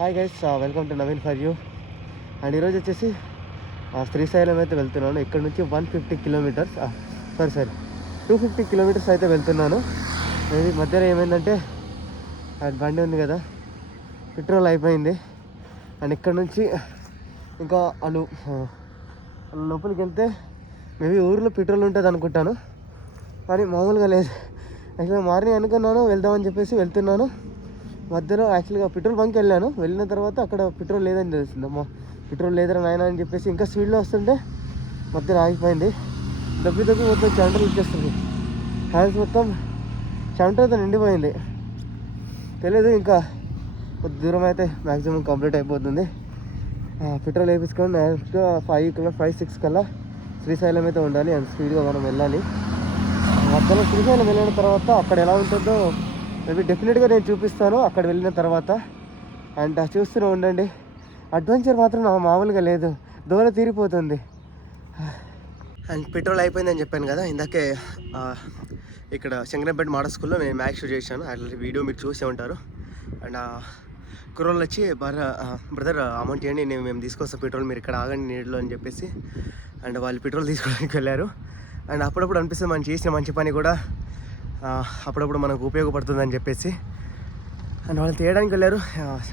Hi guys, welcome to Naveen for you. And ఈరోజు వచ్చేసి శ్రీశైలం అయితే వెళ్తున్నాను. ఇక్కడ నుంచి 150 కిలోమీటర్స్ సారీ 250 కిలోమీటర్స్ అయితే వెళ్తున్నాను. ఇది మధ్యలో ఏమైందంటే బండి ఉంది కదా, పెట్రోల్ అయిపోయింది. అండ్ ఇక్కడ నుంచి ఇంకా లోపలికి వెళ్తే మేబీ ఊరిలో పెట్రోల్ ఉంటుంది అనుకుంటాను, కానీ మామూలుగా లేదు. యాక్చువల్గా మార్నింగ్ అనుకున్నాను వెళ్దామని చెప్పేసి వెళ్తున్నాను. మధ్యలో యాక్చువల్గా పెట్రోల్ బంక్ వెళ్ళిన తర్వాత అక్కడ పెట్రోల్ లేదని తెలిసింది. అమ్మా పెట్రోల్ లేదని నాయన అని చెప్పేసి ఇంకా స్పీడ్లో వస్తుంటే మధ్యలో ఆగిపోయింది. దబ్బి మొత్తం చెమటలు వచ్చేస్తుంది. హ్యాండ్స్ మొత్తం చెమటతో నిండిపోయింది. తెలియదు ఇంకా కొద్ది దూరం అయితే మ్యాక్సిమం కంప్లీట్ అయిపోతుంది. పెట్రోల్ వేయించుకొని డైరెక్ట్గా 5-6 కల్లా శ్రీశైలం అయితే ఉండాలి. అండ్ స్పీడ్గా మనం వెళ్ళాలి. మధ్యలో శ్రీశైలం వెళ్ళిన తర్వాత అక్కడ ఎలా ఉంటుందో మేబీ డెఫినెట్గా నేను చూపిస్తాను అక్కడ వెళ్ళిన తర్వాత. అండ్ చూస్తూనే ఉండండి. అడ్వెంచర్ మాత్రం మామూలుగా లేదు, దూరం తీరిపోతుంది. అండ్ పెట్రోల్ అయిపోయిందని చెప్పాను కదా ఇందాకే. ఇక్కడ శంకరంపేట మోడల్ స్కూల్లో నేను మ్యాథ్స్ షూట్ చేశాను. అట్లా వీడియో మీరు చూసే ఉంటారు. అండ్ కుర్రోళ్ళు వచ్చి బ్రదర్ అమౌంట్ ఇవ్వండి, మేము తీసుకొస్తాం పెట్రోల్, మీరు ఇక్కడ ఆగండి నీటిలో అని చెప్పేసి. అండ్ వాళ్ళు పెట్రోల్ తీసుకోవడానికి వెళ్ళారు. అండ్ అప్పుడప్పుడు అనిపిస్తుంది మనం చేసిన మంచి పని కూడా అప్పుడప్పుడు మనకు ఉపయోగపడుతుందని చెప్పేసి. అండ్ వాళ్ళు తీయడానికి వెళ్ళారు.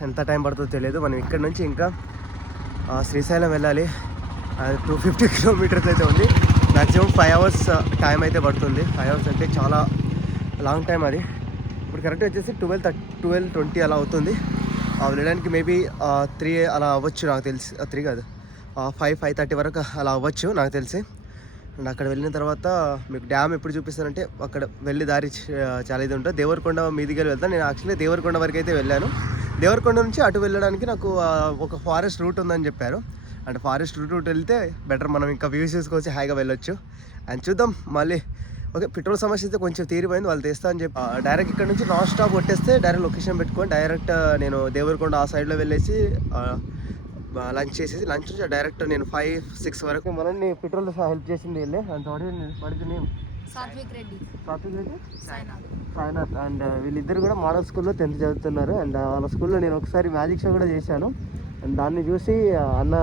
ఎంత టైం పడుతుందో తెలియదు. మనం ఇక్కడ నుంచి ఇంకా శ్రీశైలం వెళ్ళాలి. 250 కిలోమీటర్స్ అయితే ఉంది. మ్యాక్సిమం 5 అవర్స్ టైం అయితే పడుతుంది. 5 అవర్స్ అంటే చాలా లాంగ్ టైం అది. ఇప్పుడు కరెక్ట్ వచ్చేసి 12:20 అలా అవుతుంది. వెళ్ళడానికి మేబీ 3 అలా అవ్వచ్చు నాకు తెలిసి. 3 కాదు, 5:30 వరకు అలా అవ్వచ్చు నాకు తెలిసి. అండ్ అక్కడ వెళ్ళిన తర్వాత మీకు డ్యామ్ ఎప్పుడు చూపిస్తానంటే అక్కడ వెళ్ళి దారి చాలా ఇది ఉంటుంది. దేవరకొండ మీదికి వెళ్తాను. నేను యాక్చువల్లీ దేవరకొండ వరకు అయితే వెళ్ళాను. దేవరకొండ నుంచి అటు వెళ్ళడానికి నాకు ఒక ఫారెస్ట్ రూట్ ఉందని చెప్పారు. అంటే ఫారెస్ట్ రూట్ వెళ్తే బెటర్, మనం ఇంకా వ్యూస్ చూసుకొచ్చి హాయిగా వెళ్ళొచ్చు. అండ్ చూద్దాం మళ్ళీ. ఓకే, పెట్రోల్ సమస్య అయితే కొంచెం తీరిపోయింది, వాళ్ళు తెస్తా అని చెప్పి. డైరెక్ట్ ఇక్కడ నుంచి నాన్ స్టాప్ కొట్టేస్తే డైరెక్ట్ లొకేషన్ పెట్టుకొని డైరెక్ట్ నేను దేవరకొండ ఆ సైడ్లో వెళ్ళేసి లంచ్ చేసేసి, లంచ్ నుంచి డైరెక్ట్ నేను 5-6 వరకు మనల్ని పెట్రోల్ హెల్ప్ చేసింది వెళ్ళి. అండ్ పడుతుంది సాత్విక్ రెడ్డి, సాయినాథ్. అండ్ వీళ్ళిద్దరు కూడా మోడల్ స్కూల్లో 10th చదువుతున్నారు. అండ్ వాళ్ళ స్కూల్లో నేను ఒకసారి మ్యాజిక్ షో కూడా చేశాను. అండ్ దాన్ని చూసి అన్న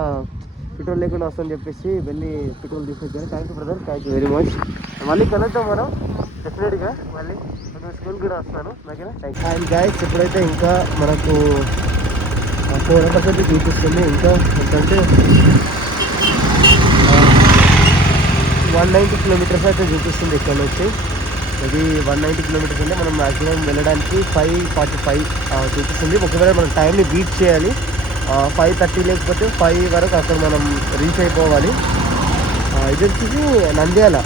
పెట్రోల్ లేకుండా వస్తుందని చెప్పేసి వెళ్ళి పెట్రోల్ తీసుకొచ్చాను. Thank you brother, thank you very much. మళ్ళీ కలుద్దాం మనం డెఫినెట్గా. మళ్ళీ స్కూల్ కూడా వస్తాను. ఓకేనా? అండ్ గైస్ ఇప్పుడైతే ఇంకా మనకు 4% చూపిస్తుంది. ఇంకా ఏంటంటే 190 కిలోమీటర్స్ అయితే చూపిస్తుంది ఇక్కడ నుంచి. ఇది 190 కిలోమీటర్స్ అంటే మనం మ్యాక్సిమం వెళ్ళడానికి 5:45 చూపిస్తుంది. ఒకవేళ మనం టైంని బీట్ చేయాలి. 5:30 లేకపోతే 5 వరకు అక్కడ మనం రీచ్ అయిపోవాలి. ఇది వచ్చేసి నందిగామలో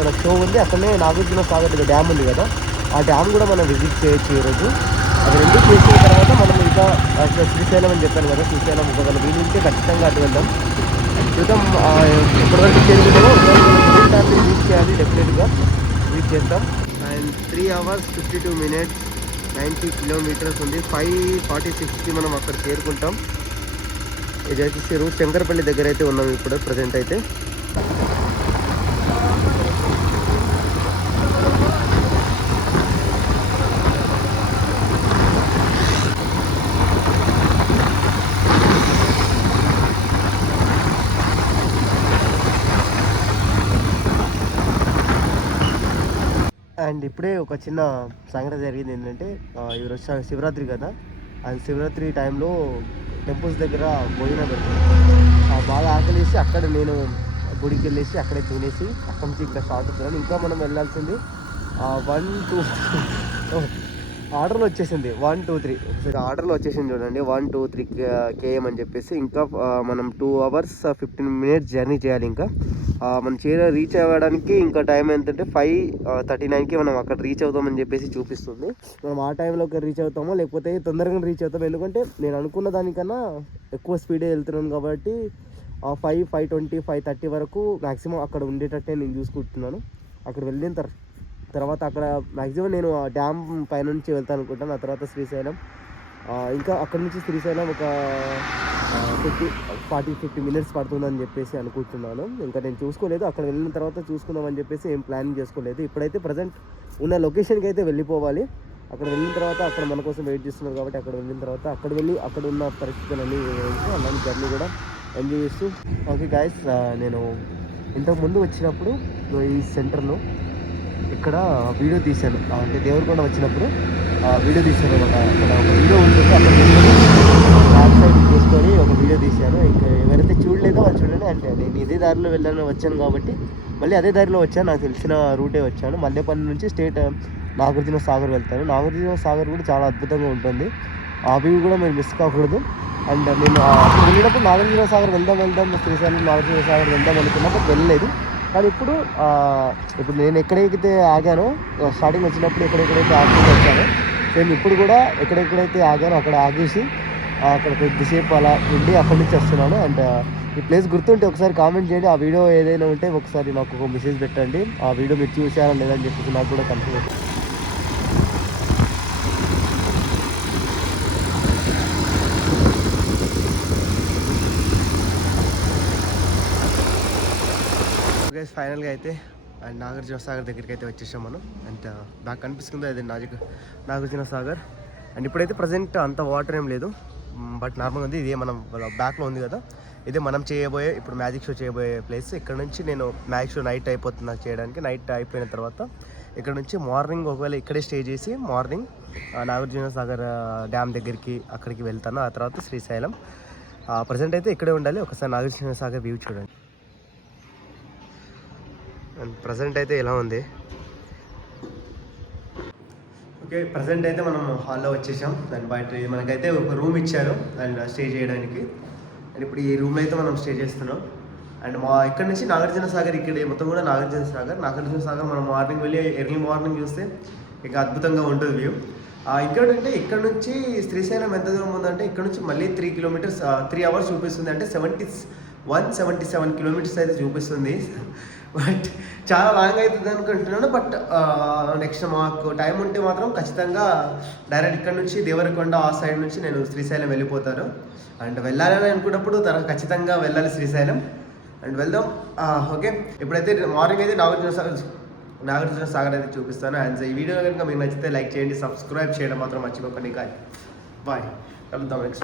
మన షో ఉంది. అక్కడనే నాగార్జున సాగర్ డ్యామ్ ఉంది కదా, ఆ డ్యామ్ కూడా మనం విజిట్ చేయొచ్చు ఈరోజు. అది రెండు చేసిన తర్వాత మనం ఇంకా శ్రీశైలం అని చెప్పాను కదా, శ్రీశైలం ఒకవేళ వీలుంటే ఖచ్చితంగా అటు వెళ్దాం. చూద్దాం ఎప్పటివరకు చేరుకుంటామో. టైంని రీచ్ చేయాలి, డెఫినెట్గా రీచ్ చేస్తాం. అండ్ 3 hours 52 minutes 90 కిలోమీటర్స్ ఉంది. 5:46కి మనం అక్కడ చేరుకుంటాం. ఇది వచ్చేసి రూట్ శంకరపల్లి దగ్గర అయితే ఉన్నాం ఇప్పుడు ప్రజెంట్ అయితే. అండ్ ఇప్పుడే ఒక చిన్న సంఘటన జరిగింది. ఏంటంటే ఈరోజు శివరాత్రి కదా, అది శివరాత్రి టైంలో టెంపుల్స్ దగ్గర భోజనం పెడుతుంది. బాగా ఆకలేసి అక్కడ నేను గుడికి వెళ్ళేసి అక్కడే తినేసి అక్కడి నుంచి ఇంకా స్టార్ట్ అవుతున్నాను. ఇంకా మనం వెళ్ళాల్సింది 1-2 ఆర్డర్లో వచ్చేసింది. 1-2-3 ఆర్డర్లో వచ్చేసింది చూడండి, 1-2-3 km అని చెప్పేసి. ఇంకా మనం 2 hours 15 minutes జర్నీ చేయాలి. ఇంకా మనం రీచ్ అవ్వడానికి ఇంకా టైం ఏంటంటే 5:39కి మనం అక్కడ రీచ్ అవుతామని చెప్పేసి చూపిస్తుంది. మనం ఆ టైంలో రీచ్ అవుతామో లేకపోతే తొందరగా రీచ్ అవుతామో, ఎందుకంటే నేను అనుకున్న దానికన్నా ఎక్కువ స్పీడే వెళ్తున్నాను కాబట్టి 5:20 5:30 వరకు మ్యాక్సిమం అక్కడ ఉండేటట్టే నేను చూసుకుంటున్నాను. అక్కడ వెళ్ళిన తర్వాత అక్కడ మ్యాక్సిమం నేను డ్యామ్ పైనుంచి వెళ్తాను అనుకుంటాను. ఆ తర్వాత శ్రీశైలం, ఇంకా అక్కడ నుంచి శ్రీశైలం ఒక 40-50 minutes పడుతుందని చెప్పేసి అనుకుంటున్నాను. ఇంకా నేను చూసుకోలేదు, అక్కడ వెళ్ళిన తర్వాత చూసుకుందామని చెప్పేసి ఏం ప్లానింగ్ చేసుకోలేదు. ఇప్పుడైతే ప్రజెంట్ ఉన్న లొకేషన్కి అయితే వెళ్ళిపోవాలి. అక్కడ వెళ్ళిన తర్వాత అక్కడ మన కోసం వెయిట్ చేస్తున్నారు కాబట్టి అక్కడ వెళ్ళిన తర్వాత అక్కడ ఉన్న పరిస్థితులన్నీ అలాంటి జర్నీ కూడా ఎంజాయ్ చేస్తూ. ఓకే గాయస్, నేను ఇంతకుముందు వచ్చినప్పుడు ఈ సెంటర్లో ఇక్కడ వీడియో తీశాను, అంటే దేవరకొండ వచ్చినప్పుడు వీడియో తీశాను అనమాట. అక్కడ ఒక వీడియో ఉంటుంది, అక్కడ బ్యాక్ సైడ్ చూసుకొని ఒక వీడియో తీశాను. ఇంకా ఎవరైతే చూడలేదో వాళ్ళు చూడండి. అంటే నేను ఇదే దారిలో వచ్చాను కాబట్టి మళ్ళీ అదే దారిలో వచ్చాను, నాకు తెలిసిన రూటే వచ్చాను. మల్లేపల్లి నుంచి స్టేట్ నాగార్జున సాగర్ వెళ్తాను. నాగార్జున సాగర్ కూడా చాలా అద్భుతంగా ఉంటుంది, ఆ వ్యూ కూడా మీరు మిస్ కాకూడదు. అండ్ నేను అప్పుడు వెళ్ళినప్పుడు నాగార్జున సాగర్ వెళ్దాం శ్రీశైలం నాగార్జున సాగర్ వెళ్దాం అనుకున్నప్పుడు వెళ్ళలేదు. కానీ ఇప్పుడు నేను ఎక్కడైతే ఆగానో, స్టార్టింగ్ వచ్చినప్పుడు ఎక్కడెక్కడైతే ఆగి వచ్చానో నేను ఇప్పుడు కూడా ఎక్కడెక్కడైతే ఆగానో అక్కడ ఆగేసి అక్కడ కొద్దిసేపు అలా ఉండి అక్కడి నుంచి వస్తున్నాను. అండ్ ఈ ప్లేస్ గుర్తుంటే ఒకసారి కామెంట్ చేయండి. ఆ వీడియో ఏదైనా ఉంటే ఒకసారి నాకు ఒక మెసేజ్ పెట్టండి, ఆ వీడియో మీరు చూసారా లేదని చెప్పేసి నాకు కూడా కన్ఫర్మ్. ఫైనల్గా అయితే అండ్ నాగార్జున సాగర్ దగ్గరికి అయితే వచ్చేసాం మనం. అండ్ బ్యాక్ కనిపిస్తుందో అదే నాగార్జున సాగర్. అండ్ ఇప్పుడైతే ప్రజెంట్ అంత వాటర్ ఏం లేదు, బట్ నార్మల్గా ఉంది. ఇదే మనం బ్యాక్లో ఉంది కదా, ఇదే మనం ఇప్పుడు మ్యాజిక్ షో చేయబోయే ప్లేస్. ఇక్కడ నుంచి నేను మ్యాజిక్ షో నైట్ అయిపోతుంది నాకు చేయడానికి. నైట్ అయిపోయిన తర్వాత ఇక్కడ నుంచి మార్నింగ్ ఒకవేళ ఇక్కడే స్టే చేసి మార్నింగ్ నాగార్జున సాగర్ డ్యామ్ దగ్గరికి అక్కడికి వెళ్తాను. ఆ తర్వాత శ్రీశైలం. ప్రజెంట్ అయితే ఇక్కడే ఉండాలి. ఒకసారి నాగార్జున సాగర్ వ్యూ చూడండి. అండ్ ప్రజెంట్ అయితే ఎలా ఉంది. ఓకే, ప్రజెంట్ అయితే మనం హాల్లో వచ్చేసాం. అండ్ బయట మనకైతే ఒక రూమ్ ఇచ్చారు అండ్ స్టే చేయడానికి. అండ్ ఇప్పుడు ఈ రూమ్లో అయితే మనం స్టే చేస్తున్నాం. అండ్ ఇక్కడ నుంచి నాగార్జున సాగర్, ఇక్కడ మొత్తం కూడా నాగార్జున సాగర్ మనం మార్నింగ్ వెళ్ళి ఎర్లీ మార్నింగ్ చూస్తే ఇంకా అద్భుతంగా ఉంటుంది వ్యూ. ఇక్కడ నుంచి శ్రీశైలం ఎంత దూరం ఉందంటే ఇక్కడ నుంచి మళ్ళీ 3 కిలోమీటర్స్ 3 అవర్స్ చూపిస్తుంది. అంటే 177 కిలోమీటర్స్ అయితే చూపిస్తుంది. బట్ చాలా లాంగ్ అవుతుంది అనుకుంటున్నాను. బట్ నెక్స్ట్ మాకు టైం ఉంటే మాత్రం ఖచ్చితంగా డైరెక్ట్ ఇక్కడ నుంచి దేవరకొండ ఆ సైడ్ నుంచి నేను శ్రీశైలం వెళ్ళిపోతాను. అండ్ వెళ్ళాలని అనుకున్నప్పుడు ఖచ్చితంగా వెళ్ళాలి శ్రీశైలం. అండ్ వెళ్దాం. ఓకే, ఇప్పుడైతే మార్నింగ్ అయితే నాగార్జున సాగర్ అయితే చూపిస్తాను. అండ్ ఈ వీడియో కనుక మీకు నచ్చితే లైక్ చేయండి, సబ్స్క్రైబ్ చేయడం మాత్రం మర్చిపోకండి. బాయ్, కలుద్దాం నెక్స్ట్.